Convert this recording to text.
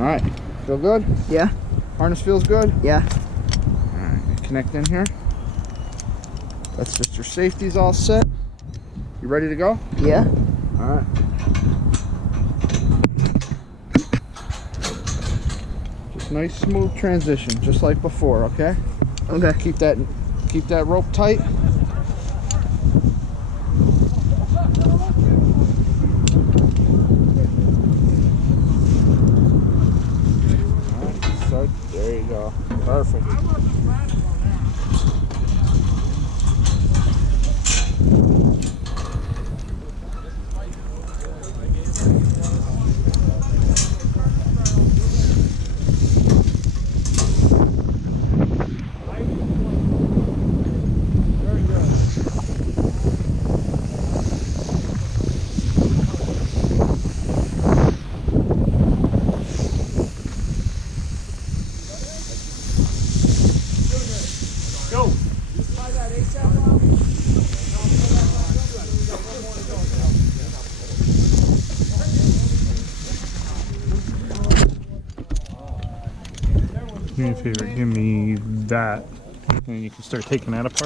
All right. Feel good? Yeah. Harness feels good? Yeah. All right. Connect in here. That's just your safety's all set. You ready to go? Yeah. All right. Just nice smooth transition, just like before, okay? Okay. Keep that rope tight. Alright, start. There you go. Perfect. Do me a favor, give me that, and you can start taking that apart.